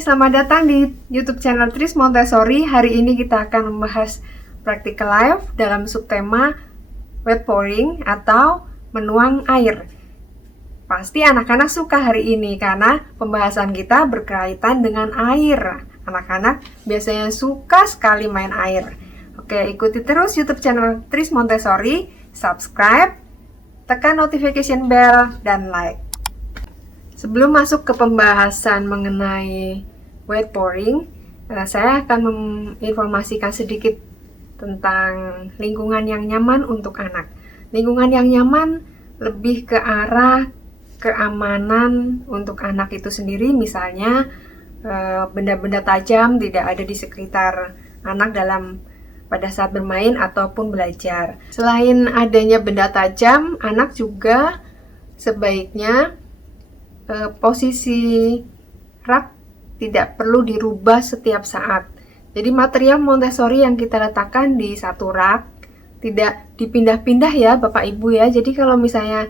selamat datang di YouTube channel Tris Montessori. Hari ini kita akan membahas practical life dalam subtema wet pouring atau menuang air. Pasti anak-anak suka hari ini karena pembahasan kita berkaitan dengan air. Anak-anak biasanya suka sekali main air. Oke, ikuti terus YouTube channel Tris Montessori, subscribe, tekan notification bell, dan like. Sebelum masuk ke pembahasan mengenai wet pouring, saya akan menginformasikan sedikit tentang lingkungan yang nyaman untuk anak. Lingkungan yang nyaman lebih ke arah keamanan untuk anak itu sendiri, misalnya benda-benda tajam tidak ada di sekitar anak pada saat bermain ataupun belajar. Selain adanya benda tajam, anak juga sebaiknya posisi rak tidak perlu dirubah setiap saat. Jadi material Montessori yang kita letakkan di satu rak tidak dipindah-pindah ya Bapak Ibu ya. Jadi kalau misalnya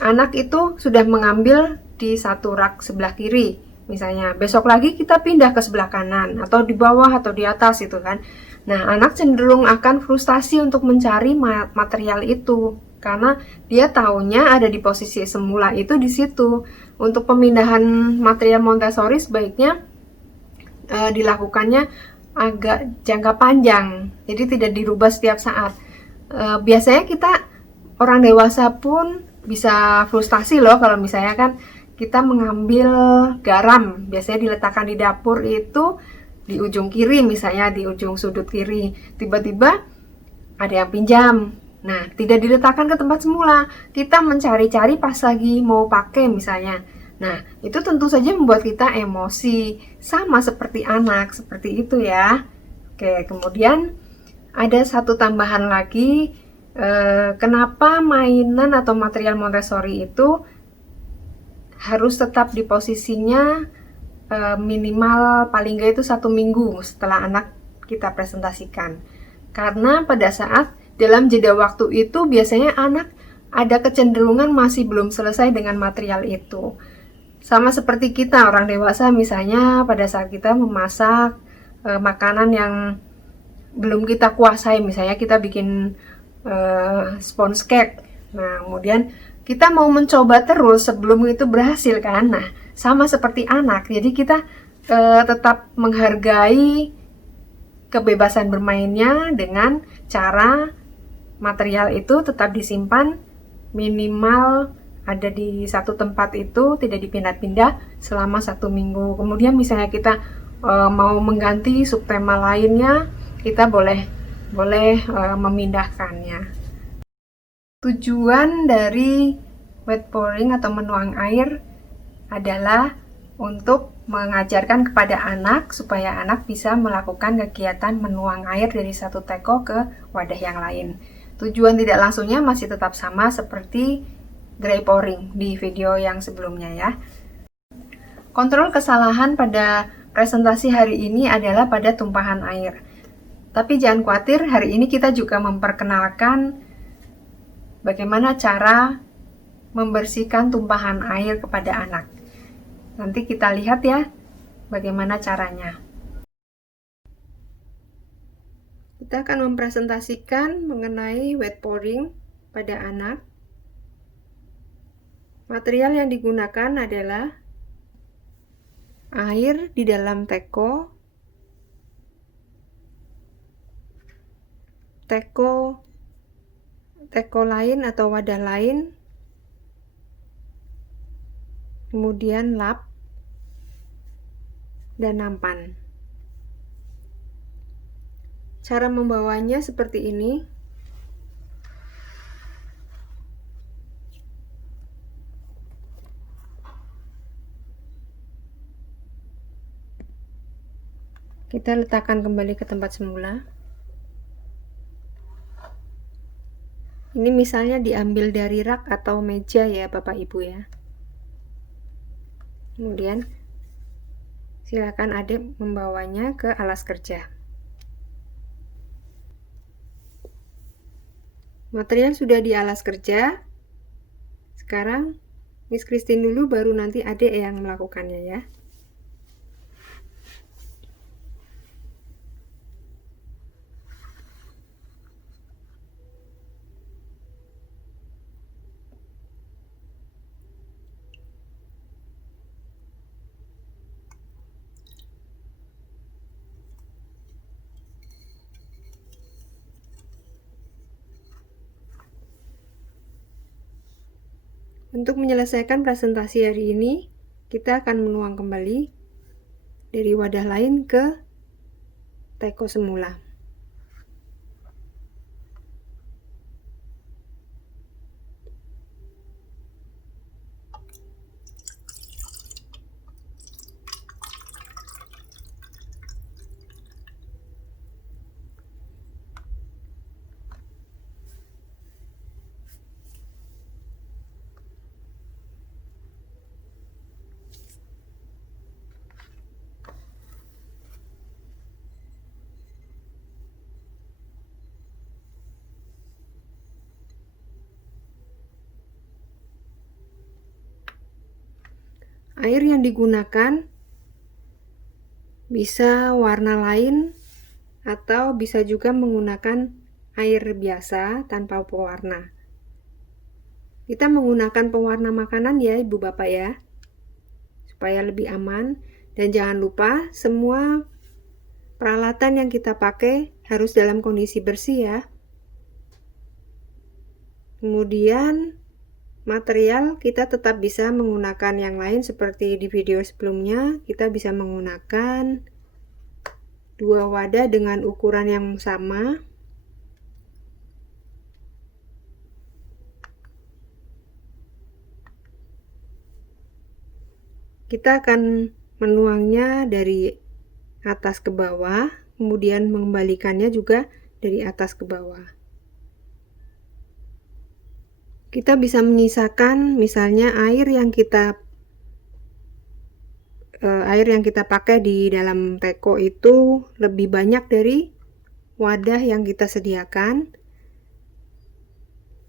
anak itu sudah mengambil di satu rak sebelah kiri, misalnya besok lagi kita pindah ke sebelah kanan atau di bawah atau di atas itu kan. Nah, anak cenderung akan frustasi untuk mencari material itu karena dia taunya ada di posisi semula itu di situ. Untuk pemindahan material Montessori sebaiknya dilakukannya agak jangka panjang, jadi tidak dirubah setiap saat. Biasanya kita orang dewasa pun bisa frustasi loh kalau misalnya kan kita mengambil garam, biasanya diletakkan di dapur itu di ujung kiri, misalnya di ujung sudut kiri, tiba-tiba ada yang pinjam. Nah, tidak diletakkan ke tempat semula. Kita mencari-cari pas lagi mau pakai misalnya. Nah, itu tentu saja membuat kita emosi. Sama seperti anak, seperti itu ya. Oke, kemudian ada satu tambahan lagi. Kenapa mainan atau material Montessori itu harus tetap di posisinya minimal paling nggak itu 1 minggu setelah anak kita presentasikan. Karena pada saat dalam jeda waktu itu biasanya anak ada kecenderungan masih belum selesai dengan material itu. Sama seperti kita orang dewasa misalnya pada saat kita memasak makanan yang belum kita kuasai, misalnya kita bikin sponge cake. Nah, kemudian kita mau mencoba terus sebelum itu berhasil kan. Nah, sama seperti anak. Jadi kita tetap menghargai kebebasan bermainnya dengan cara material itu tetap disimpan minimal ada di satu tempat itu, tidak dipindah-pindah selama 1 minggu. Kemudian misalnya kita mau mengganti subtema lainnya, kita boleh memindahkannya. Tujuan dari wet pouring atau menuang air adalah untuk mengajarkan kepada anak supaya anak bisa melakukan kegiatan menuang air dari satu teko ke wadah yang lain. Tujuan tidak langsungnya masih tetap sama seperti dry pouring di video yang sebelumnya ya. Kontrol kesalahan pada presentasi hari ini adalah pada tumpahan air. Tapi jangan khawatir, hari ini kita juga memperkenalkan bagaimana cara membersihkan tumpahan air kepada anak. Nanti kita lihat ya bagaimana caranya. Kita akan mempresentasikan mengenai wet pouring pada anak. Material yang digunakan adalah air di dalam teko lain atau wadah lain, kemudian lap dan nampan. Cara membawanya seperti ini. Kita letakkan kembali ke tempat semula. Ini misalnya diambil dari rak atau meja ya Bapak Ibu ya. Kemudian silakan adik membawanya ke alas kerja. Material sudah di alas kerja. Sekarang Miss Christine dulu, baru nanti adik yang melakukannya ya. Untuk menyelesaikan presentasi hari ini, kita akan menuang kembali dari wadah lain ke teko semula. Air yang digunakan bisa warna lain atau bisa juga menggunakan air biasa tanpa pewarna. Kita menggunakan pewarna makanan ya Ibu Bapak ya, supaya lebih aman. Dan jangan lupa semua peralatan yang kita pakai harus dalam kondisi bersih ya. Kemudian material kita tetap bisa menggunakan yang lain seperti di video sebelumnya. Kita bisa menggunakan dua wadah dengan ukuran yang sama. Kita akan menuangnya dari atas ke bawah, kemudian mengembalikannya juga dari atas ke bawah. Kita bisa menyisakan misalnya air yang kita pakai di dalam teko itu lebih banyak dari wadah yang kita sediakan.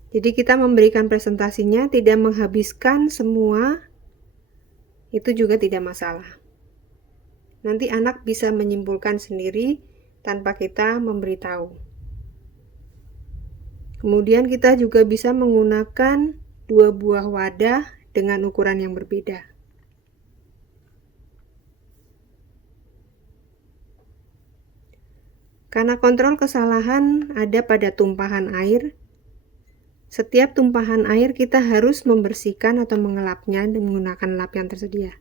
Jadi kita memberikan presentasinya tidak menghabiskan semua, itu juga tidak masalah. Nanti anak bisa menyimpulkan sendiri tanpa kita memberitahu. Kemudian kita juga bisa menggunakan dua buah wadah dengan ukuran yang berbeda. Karena kontrol kesalahan ada pada tumpahan air, setiap tumpahan air kita harus membersihkan atau mengelapnya dengan menggunakan lap yang tersedia.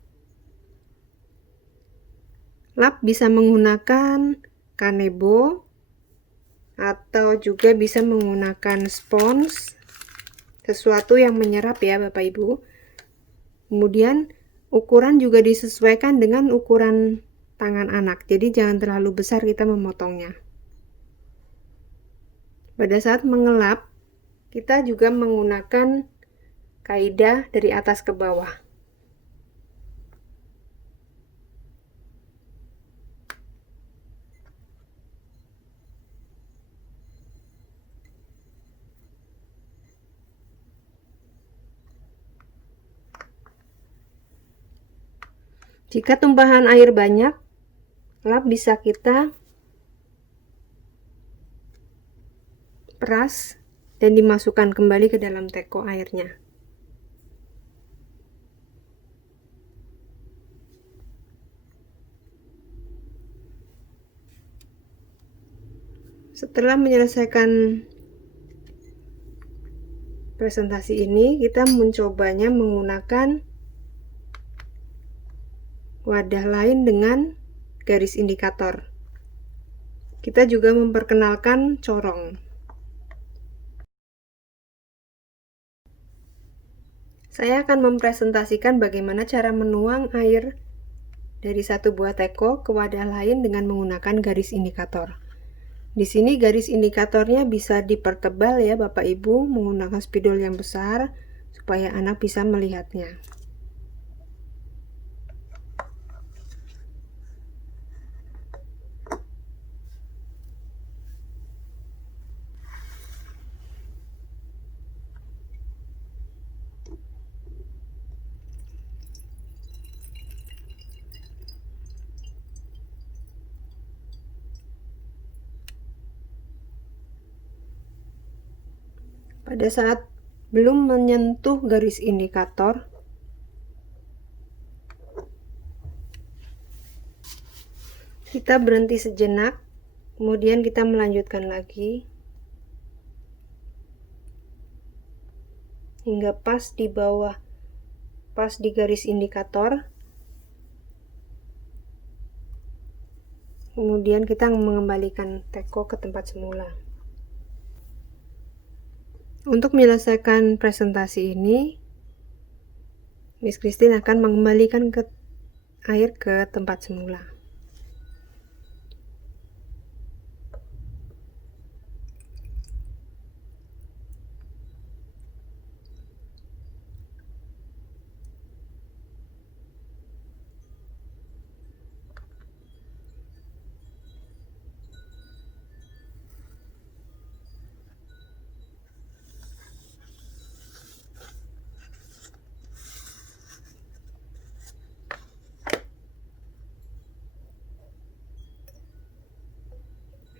Lap bisa menggunakan kanebo atau juga bisa menggunakan spons, sesuatu yang menyerap ya Bapak Ibu. Kemudian ukuran juga disesuaikan dengan ukuran tangan anak, jadi jangan terlalu besar kita memotongnya. Pada saat mengelap, kita juga menggunakan kaidah dari atas ke bawah. Jika tumpahan air banyak, lap bisa kita peras dan dimasukkan kembali ke dalam teko airnya. Setelah menyelesaikan presentasi ini, kita mencobanya menggunakan wadah lain dengan garis indikator. Kita juga memperkenalkan corong. Saya akan mempresentasikan bagaimana cara menuang air dari satu buah teko ke wadah lain dengan menggunakan garis indikator. Di sini garis indikatornya bisa dipertebal ya Bapak Ibu menggunakan spidol yang besar supaya anak bisa melihatnya. Pada saat belum menyentuh garis indikator, kita berhenti sejenak, kemudian kita melanjutkan lagi. hingga pas di bawah, pas di garis indikator. Kemudian kita mengembalikan teko ke tempat semula. Untuk menyelesaikan presentasi ini, Miss Christine akan mengembalikan air ke tempat semula.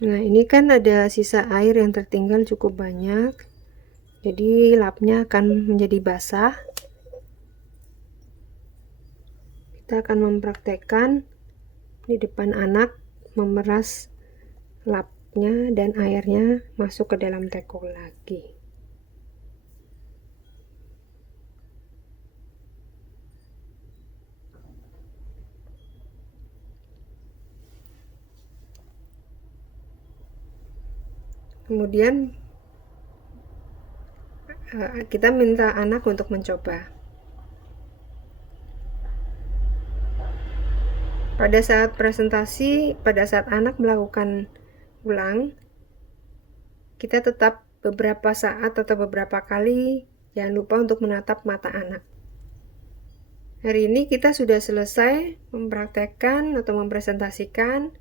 Nah, ini kan ada sisa air yang tertinggal cukup banyak, jadi lapnya akan menjadi basah. Kita akan mempraktekkan di depan anak memeras lapnya dan airnya masuk ke dalam teko lagi. Kemudian kita minta anak untuk mencoba. Pada saat presentasi, pada saat anak melakukan ulang, kita tetap beberapa saat atau beberapa kali jangan lupa untuk menatap mata anak. Hari ini kita sudah selesai mempraktekkan atau mempresentasikan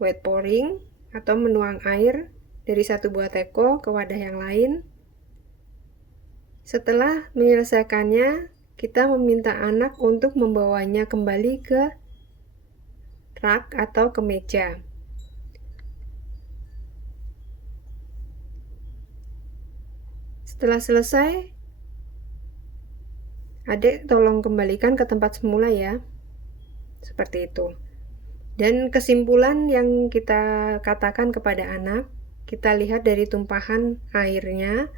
wet pouring atau menuang air dari satu buah teko ke wadah yang lain. Setelah menyelesaikannya, kita meminta anak untuk membawanya kembali ke rak atau ke meja. Setelah selesai, adik tolong kembalikan ke tempat semula ya. Seperti itu. Dan kesimpulan yang kita katakan kepada anak, kita lihat dari tumpahan airnya.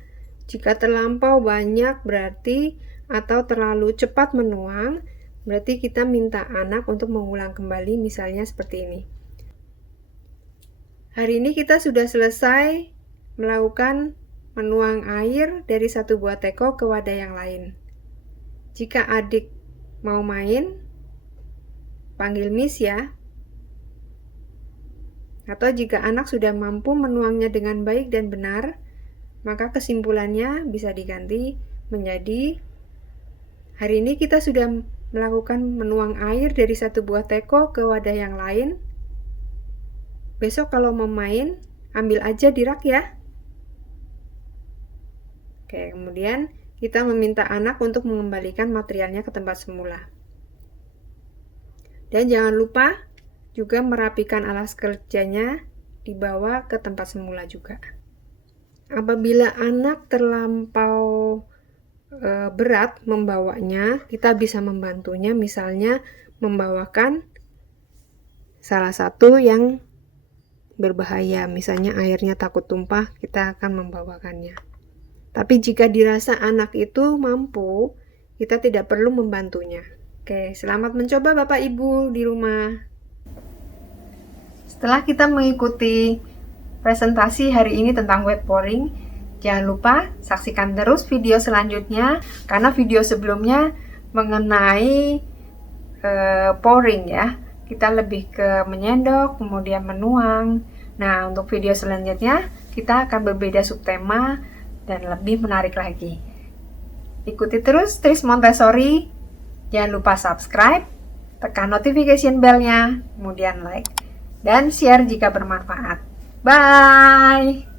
Jika terlampau banyak berarti atau terlalu cepat menuang, berarti kita minta anak untuk mengulang kembali, misalnya seperti ini. Hari ini kita sudah selesai melakukan menuang air dari satu buah teko ke wadah yang lain. Jika adik mau main, panggil Miss ya. Atau jika anak sudah mampu menuangnya dengan baik dan benar, maka kesimpulannya bisa diganti menjadi, hari ini kita sudah melakukan menuang air dari satu buah teko ke wadah yang lain. Besok kalau mau main, ambil aja di rak ya. Oke, kemudian kita meminta anak untuk mengembalikan materialnya ke tempat semula. Dan jangan lupa juga merapikan alas kerjanya, dibawa ke tempat semula juga. Apabila anak terlampau berat membawanya, kita bisa membantunya, misalnya membawakan salah satu yang berbahaya, misalnya airnya takut tumpah, kita akan membawakannya. Tapi jika dirasa anak itu mampu, kita tidak perlu membantunya. Oke, selamat mencoba Bapak Ibu di rumah. Setelah kita mengikuti presentasi hari ini tentang wet pouring, jangan lupa saksikan terus video selanjutnya, karena video sebelumnya mengenai pouring ya. Kita lebih ke menyendok, kemudian menuang. Nah, untuk video selanjutnya kita akan berbeda subtema dan lebih menarik lagi. Ikuti terus Tris Montessori. Jangan lupa subscribe, tekan notification bell-nya, kemudian like dan share jika bermanfaat. Bye!